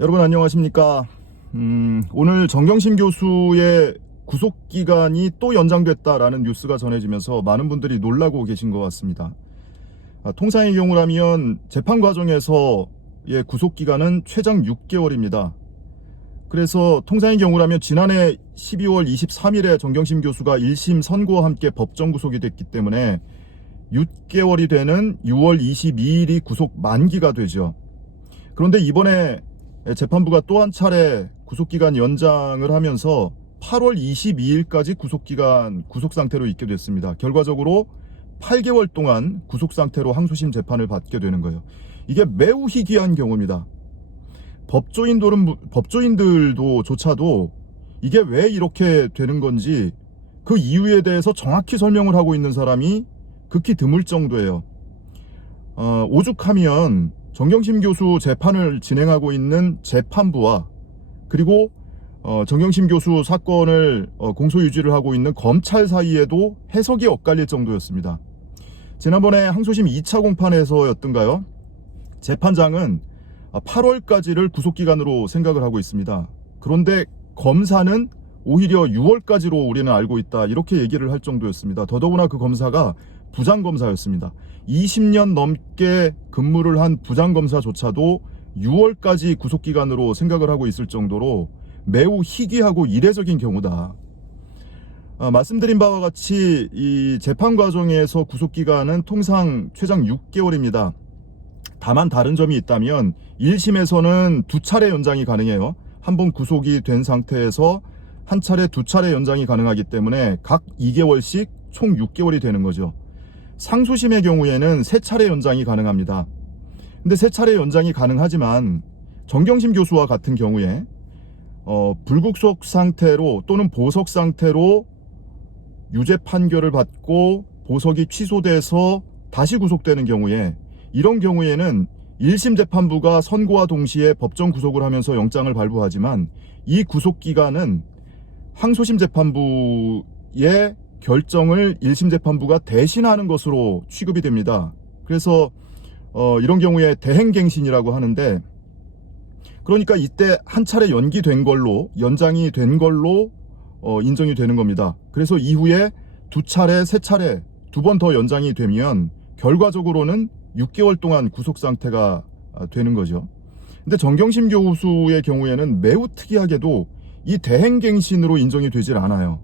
여러분 안녕하십니까. 오늘 정경심 교수의 구속기간이 또 연장됐다라는 뉴스가 전해지면서 많은 분들이 놀라고 계신 것 같습니다. 통상의 경우라면 재판 과정에서의 구속기간은 최장 6개월입니다. 그래서 통상의 경우라면 지난해 12월 23일에 정경심 교수가 1심 선고와 함께 법정 구속이 됐기 때문에 6개월이 되는 6월 22일이 구속 만기가 되죠. 그런데 이번에 재판부가 또 한 차례 구속기간 연장을 하면서 8월 22일까지 구속 상태로 있게 됐습니다. 결과적으로 8개월 동안 구속 상태로 항소심 재판을 받게 되는 거예요. 이게 매우 희귀한 경우입니다. 법조인들조차도 이게 왜 이렇게 되는 건지 그 이유에 대해서 정확히 설명을 하고 있는 사람이 극히 드물 정도예요. 오죽하면 정경심 교수 재판을 진행하고 있는 재판부와 그리고 정경심 교수 사건을 공소유지를 하고 있는 검찰 사이에도 해석이 엇갈릴 정도였습니다. 지난번에 항소심 2차 공판에서였던가요? 재판장은 8월까지를 구속기간으로 생각을 하고 있습니다. 그런데 검사는 오히려 6월까지로 우리는 알고 있다, 이렇게 얘기를 할 정도였습니다. 더더구나 그 검사가 부장검사였습니다. 20년 넘게 근무를 한 부장검사조차도 6월까지 구속기간으로 생각을 하고 있을 정도로 매우 희귀하고 이례적인 경우다. 말씀드린 바와 같이 이 재판 과정에서 구속기간은 통상 최장 6개월입니다. 다만 다른 점이 있다면 1심에서는 2차례 연장이 가능해요. 한 번 구속이 된 상태에서 한 차례, 2차례 연장이 가능하기 때문에 각 2개월씩 총 6개월이 되는 거죠. 상소심의 경우에는 3차례 연장이 가능합니다. 근데 3차례 연장이 가능하지만 정경심 교수와 같은 경우에 불구속 상태로 또는 보석 상태로 유죄 판결을 받고 보석이 취소돼서 다시 구속되는 경우에, 이런 경우에는 1심 재판부가 선고와 동시에 법정 구속을 하면서 영장을 발부하지만 이 구속기간은 항소심 재판부의 결정을 1심 재판부가 대신하는 것으로 취급이 됩니다. 그래서 이런 경우에 대행갱신이라고 하는데, 그러니까 이때 한 차례 연장이 된 걸로 인정이 되는 겁니다. 그래서 이후에 2차례, 3차례, 2번 더 연장이 되면 결과적으로는 6개월 동안 구속 상태가 되는 거죠. 근데 정경심 교수의 경우에는 매우 특이하게도 이 대행갱신으로 인정이 되질 않아요.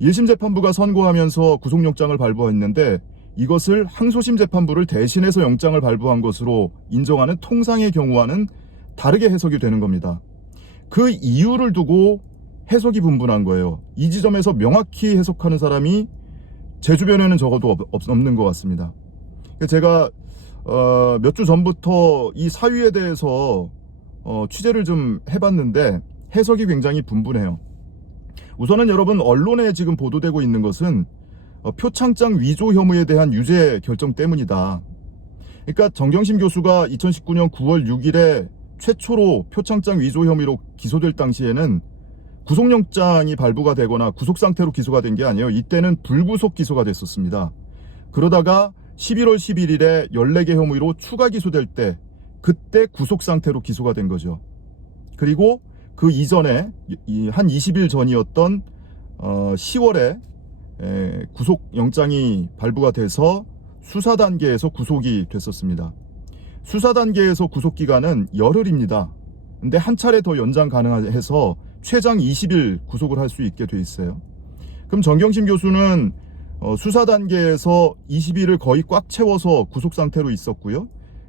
1심 재판부가 선고하면서 구속영장을 발부했는데 이것을 항소심 재판부를 대신해서 영장을 발부한 것으로 인정하는 통상의 경우와는 다르게 해석이 되는 겁니다. 그 이유를 두고 해석이 분분한 거예요. 이 지점에서 명확히 해석하는 사람이 제 주변에는 적어도 없는 것 같습니다. 제가 몇 주 전부터 이 사유에 대해서 취재를 좀 해봤는데 해석이 굉장히 분분해요. 우선은 여러분, 언론에 지금 보도되고 있는 것은 표창장 위조 혐의에 대한 유죄 결정 때문이다. 그러니까 정경심 교수가 2019년 9월 6일에 최초로 표창장 위조 혐의로 기소될 당시에는 구속영장이 발부가 되거나 구속상태로 기소가 된 게 아니에요. 이때는 불구속 기소가 됐었습니다. 그러다가 11월 11일에 14개 혐의로 추가 기소될 때 그때 구속상태로 기소가 된 거죠. 그리고 그 이전에 한 20일 전이었던 10월에 구속영장이 발부가 돼서 수사 단계에서 구속이 됐었습니다. 수사 단계에서 구속기간은 열흘입니다. 근데 한 차례 더 연장 가능해서 최장 20일 구속을 할 수 있게 돼 있어요. 그럼 정경심 교수는 수사 단계에서 20일을 거의 꽉 채워서 구속 상태로 있었고요.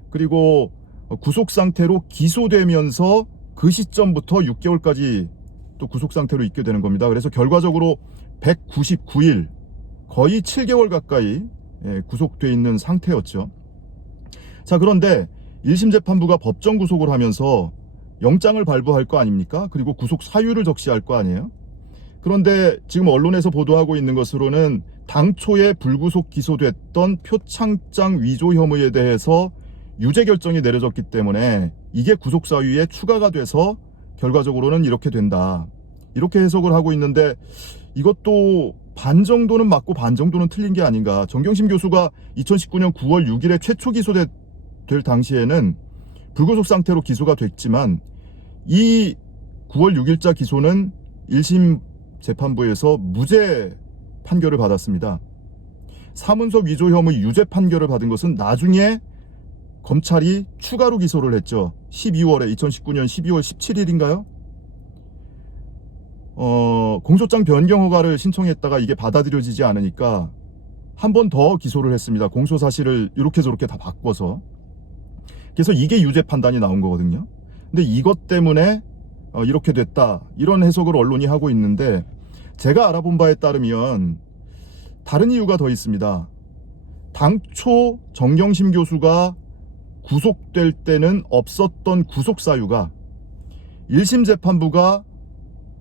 그리고 구속 상태로 기소되면서 그 시점부터 6개월까지 또 구속 상태로 있게 되는 겁니다. 그래서 결과적으로 199일, 거의 7개월 가까이 구속돼 있는 상태였죠. 자, 그런데 1심 재판부가 법정 구속을 하면서 영장을 발부할 거 아닙니까? 그리고 구속 사유를 적시할 거 아니에요? 그런데 지금 언론에서 보도하고 있는 것으로는 당초에 불구속 기소됐던 표창장 위조 혐의에 대해서 유죄 결정이 내려졌기 때문에 이게 구속 사유에 추가가 돼서 결과적으로는 이렇게 된다, 이렇게 해석을 하고 있는데, 이것도 반 정도는 맞고 반 정도는 틀린 게 아닌가. 정경심 교수가 2019년 9월 6일에 최초 기소될 당시에는 불구속 상태로 기소가 됐지만 이 9월 6일자 기소는 1심 재판부에서 무죄 판결을 받았습니다. 사문서 위조 혐의 유죄 판결을 받은 것은 나중에 검찰이 추가로 기소를 했죠. 2019년 12월 17일인가요? 공소장 변경 허가를 신청했다가 이게 받아들여지지 않으니까 한 번 더 기소를 했습니다. 공소 사실을 이렇게 저렇게 다 바꿔서. 그래서 이게 유죄 판단이 나온 거거든요. 근데 이것 때문에 이렇게 됐다, 이런 해석을 언론이 하고 있는데, 제가 알아본 바에 따르면 다른 이유가 더 있습니다. 당초 정경심 교수가 구속될 때는 없었던 구속 사유가 1심 재판부가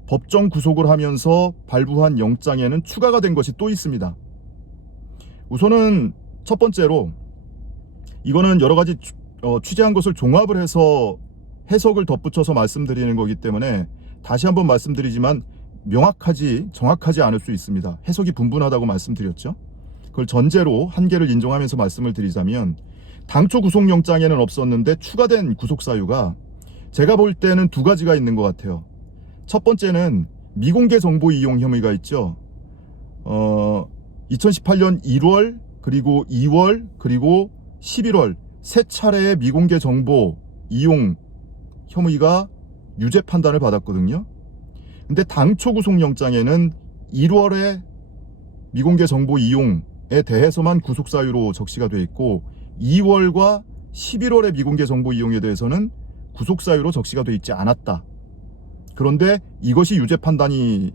법정 구속을 하면서 발부한 영장에는 추가가 된 것이 또 있습니다. 우선은 첫 번째로, 이거는 여러 가지 취재한 것을 종합을 해서 해석을 덧붙여서 말씀드리는 거기 때문에 다시 한번 말씀드리지만 정확하지 않을 수 있습니다. 해석이 분분하다고 말씀드렸죠. 그걸 전제로 한계를 인정하면서 말씀을 드리자면, 당초 구속영장에는 없었는데 추가된 구속사유가 제가 볼 때는 두 가지가 있는 것 같아요. 첫 번째는 미공개 정보 이용 혐의가 있죠. 2018년 1월, 그리고 2월, 그리고 11월 세 차례의 미공개 정보 이용 혐의가 유죄 판단을 받았거든요. 근데 당초 구속영장에는 1월에 미공개 정보 이용에 대해서만 구속사유로 적시가 돼 있고, 2월과 11월의 미공개 정보 이용에 대해서는 구속사유로 적시가 돼 있지 않았다. 그런데 이것이 유죄 판단이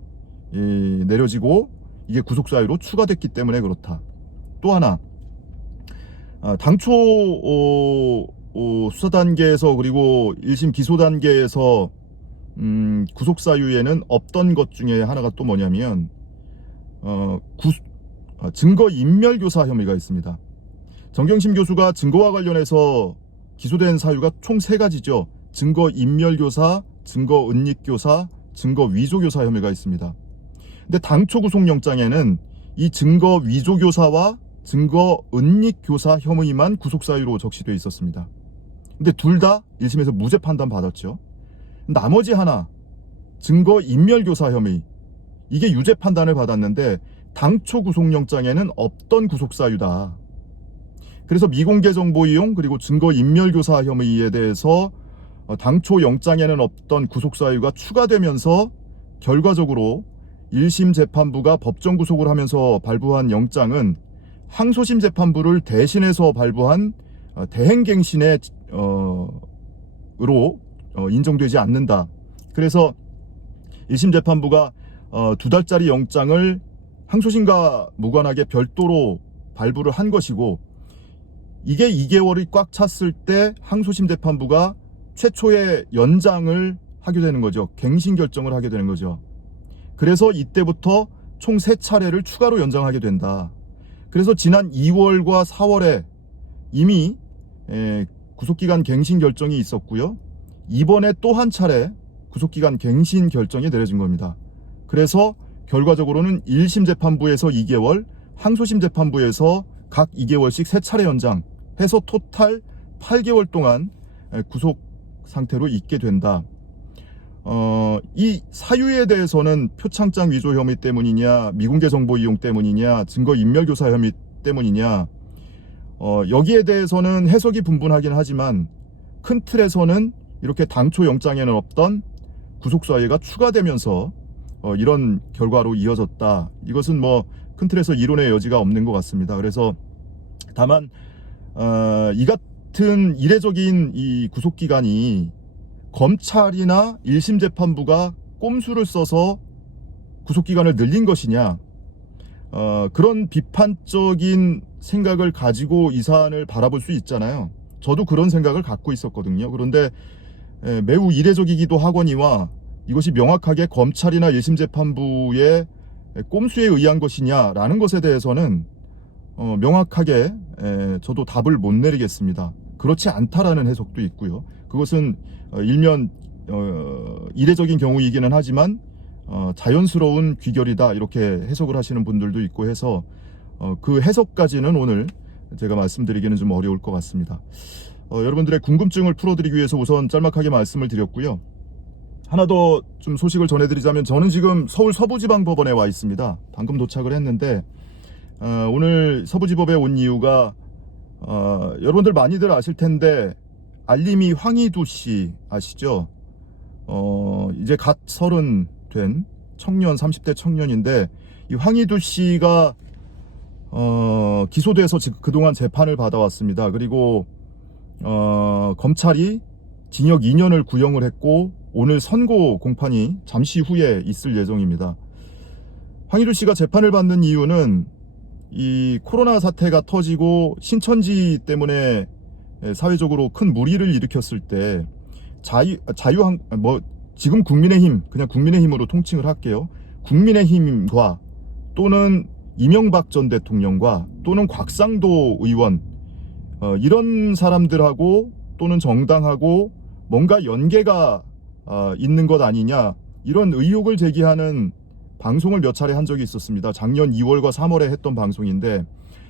내려지고 이게 구속사유로 추가됐기 때문에 그렇다. 또 하나, 당초 수사 단계에서 그리고 1심 기소 단계에서 구속사유에는 없던 것 중에 하나가 또 뭐냐면 증거인멸교사 혐의가 있습니다. 정경심 교수가 증거와 관련해서 기소된 사유가 총 3가지죠. 증거인멸교사, 증거은닉교사, 증거위조교사 혐의가 있습니다. 근데 당초 구속영장에는 이 증거위조교사와 증거은닉교사 혐의만 구속사유로 적시되어 있었습니다. 근데 둘 다 1심에서 무죄 판단 받았죠. 나머지 하나, 증거인멸교사 혐의, 이게 유죄 판단을 받았는데 당초 구속영장에는 없던 구속사유다. 그래서 미공개 정보 이용 그리고 증거인멸교사 혐의에 대해서 당초 영장에는 없던 구속사유가 추가되면서 결과적으로 1심 재판부가 법정 구속을 하면서 발부한 영장은 항소심 재판부를 대신해서 발부한 대행갱신의 으로 인정되지 않는다. 그래서 1심 재판부가 2달짜리 영장을 항소심과 무관하게 별도로 발부를 한 것이고, 이게 2개월이 꽉 찼을 때 항소심 재판부가 최초의 연장을 하게 되는 거죠. 갱신 결정을 하게 되는 거죠. 그래서 이때부터 총 3차례를 추가로 연장하게 된다. 그래서 지난 2월과 4월에 이미 구속기간 갱신 결정이 있었고요. 이번에 또 한 차례 구속기간 갱신 결정이 내려진 겁니다. 그래서 결과적으로는 1심 재판부에서 2개월, 항소심 재판부에서 각 2개월씩 3차례 연장해서 토탈 8개월 동안 구속 상태로 있게 된다. 이 사유에 대해서는 표창장 위조 혐의 때문이냐, 미공개 정보 이용 때문이냐, 증거인멸교사 혐의 때문이냐, 여기에 대해서는 해석이 분분하긴 하지만 큰 틀에서는 이렇게 당초 영장에는 없던 구속사유가 추가되면서 이런 결과로 이어졌다. 이것은 뭐 큰 틀에서 이론의 여지가 없는 것 같습니다. 그래서 다만 이 같은 이례적인 이 구속기간이 검찰이나 1심 재판부가 꼼수를 써서 구속기간을 늘린 것이냐, 그런 비판적인 생각을 가지고 이 사안을 바라볼 수 있잖아요. 저도 그런 생각을 갖고 있었거든요. 그런데 매우 이례적이기도 하거니와 이것이 명확하게 검찰이나 1심 재판부의 꼼수에 의한 것이냐라는 것에 대해서는 명확하게 저도 답을 못 내리겠습니다. 그렇지 않다라는 해석도 있고요. 그것은 일면 이례적인 경우이기는 하지만 자연스러운 귀결이다, 이렇게 해석을 하시는 분들도 있고 해서 그 해석까지는 오늘 제가 말씀드리기는 좀 어려울 것 같습니다. 여러분들의 궁금증을 풀어드리기 위해서 우선 짤막하게 말씀을 드렸고요. 하나 더 좀 소식을 전해드리자면, 저는 지금 서울 서부지방법원에 와 있습니다. 방금 도착을 했는데, 오늘 서부지법에 온 이유가, 여러분들 많이들 아실 텐데 알림이 황희두 씨 아시죠? 이제 갓 30 된 청년, 30대 청년인데, 이 황희두 씨가 기소돼서 지금 그동안 재판을 받아왔습니다. 그리고 검찰이 징역 2년을 구형을 했고, 오늘 선고 공판이 잠시 후에 있을 예정입니다. 황희두 씨가 재판을 받는 이유는 이 코로나 사태가 터지고 신천지 때문에 사회적으로 큰 물의를 일으켰을 때 지금 국민의힘, 그냥 국민의힘으로 통칭을 할게요. 국민의힘과 또는 이명박 전 대통령과 또는 곽상도 의원, 이런 사람들하고 또는 정당하고 뭔가 연계가 있는 것 아니냐, 이런 의혹을 제기하는 방송을 몇 차례 한 적이 있었습니다. 작년 2월과 3월에 했던 방송인데,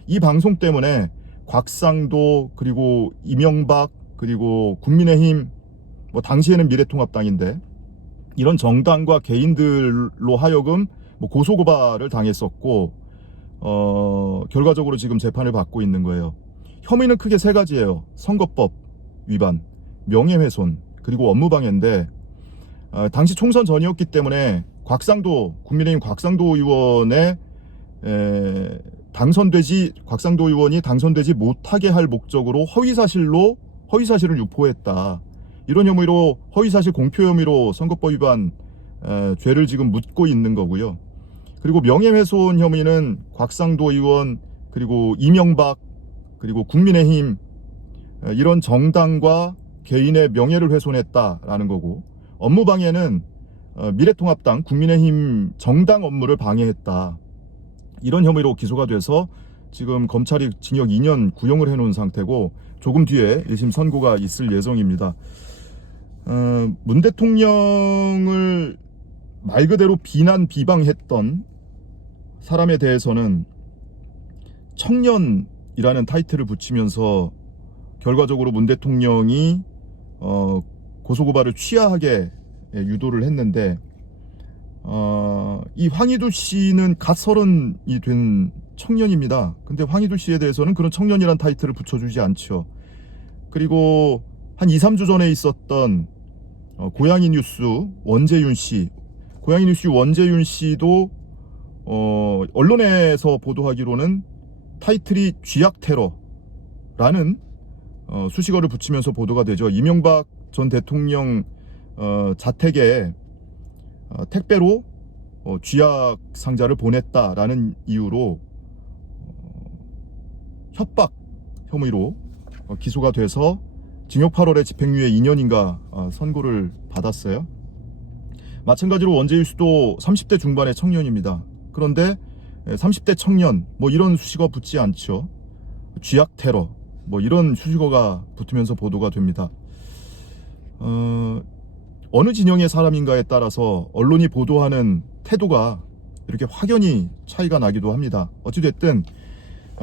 이 방송 때문에 곽상도, 그리고 이명박, 그리고 국민의힘, 뭐 당시에는 미래통합당인데, 이런 정당과 개인들로 하여금 뭐 고소고발을 당했었고, 결과적으로 지금 재판을 받고 있는 거예요. 혐의는 크게 세 가지예요. 선거법 위반, 명예훼손, 그리고 업무방해인데, 당시 총선 전이었기 때문에 국민의힘 곽상도 의원의 곽상도 의원이 당선되지 못하게 할 목적으로 허위사실을 유포했다, 이런 혐의로, 허위사실 공표 혐의로 선거법 위반 죄를 지금 묻고 있는 거고요. 그리고 명예훼손 혐의는 곽상도 의원, 그리고 이명박, 그리고 국민의힘, 이런 정당과 개인의 명예를 훼손했다라는 거고, 업무방해는 미래통합당, 국민의힘 정당 업무를 방해했다, 이런 혐의로 기소가 돼서 지금 검찰이 징역 2년 구형을 해놓은 상태고, 조금 뒤에 1심 선고가 있을 예정입니다. 문 대통령을 말 그대로 비방했던 사람에 대해서는 청년이라는 타이틀을 붙이면서 결과적으로 문 대통령이 고소고발을 취하하게 유도를 했는데, 이 황희두 씨는 갓 30이 된 청년입니다. 근데 황희두 씨에 대해서는 그런 청년이란 타이틀을 붙여주지 않죠. 그리고 한 2, 3주 전에 있었던 고양이 뉴스 원재윤 씨도 언론에서 보도하기로는 타이틀이 쥐약 테러라는 수식어를 붙이면서 보도가 되죠. 이명박 전 대통령 자택에 택배로 쥐약 상자를 보냈다라는 이유로 협박 혐의로 기소가 돼서 징역 8월에 집행유예 2년인가 선고를 받았어요. 마찬가지로 원재윤 씨도 30대 중반의 청년입니다. 그런데 30대 청년, 뭐 이런 수식어 붙지 않죠. 쥐약 테러, 뭐 이런 수식어가 붙으면서 보도가 됩니다. 어느 진영의 사람인가에 따라서 언론이 보도하는 태도가 이렇게 확연히 차이가 나기도 합니다. 어찌됐든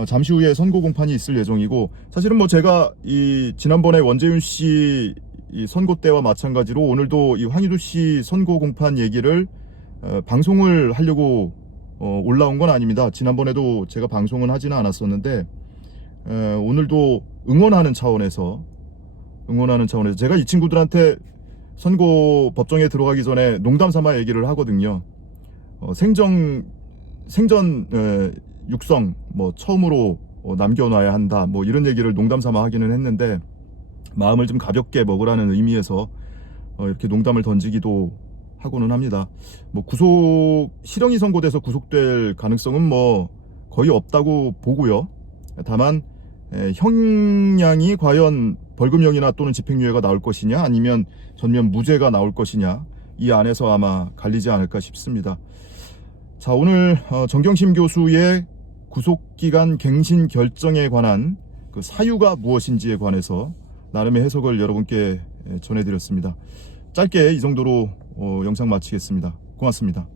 잠시 후에 선고 공판이 있을 예정이고, 사실은 뭐 제가 지난번에 원재윤 씨 선고 때와 마찬가지로 오늘도 이 황희두 씨 선고 공판 얘기를 방송을 하려고 올라온 건 아닙니다. 지난번에도 제가 방송은 하지는 않았었는데, 오늘도 응원하는 차원에서 제가 이 친구들한테 선고 법정에 들어가기 전에 농담 삼아 얘기를 하거든요. 생전 육성 뭐 처음으로 남겨놔야 한다, 뭐 이런 얘기를 농담 삼아 하기는 했는데, 마음을 좀 가볍게 먹으라는 의미에서 이렇게 농담을 던지기도 하고는 합니다. 뭐 실형이 선고돼서 구속될 가능성은 뭐 거의 없다고 보고요. 다만 형량이 과연 벌금형이나 또는 집행유예가 나올 것이냐, 아니면 전면 무죄가 나올 것이냐, 이 안에서 아마 갈리지 않을까 싶습니다. 자, 오늘 정경심 교수의 구속기간 갱신 결정에 관한 그 사유가 무엇인지에 관해서 나름의 해석을 여러분께 전해드렸습니다. 짧게 이 정도로 영상 마치겠습니다. 고맙습니다.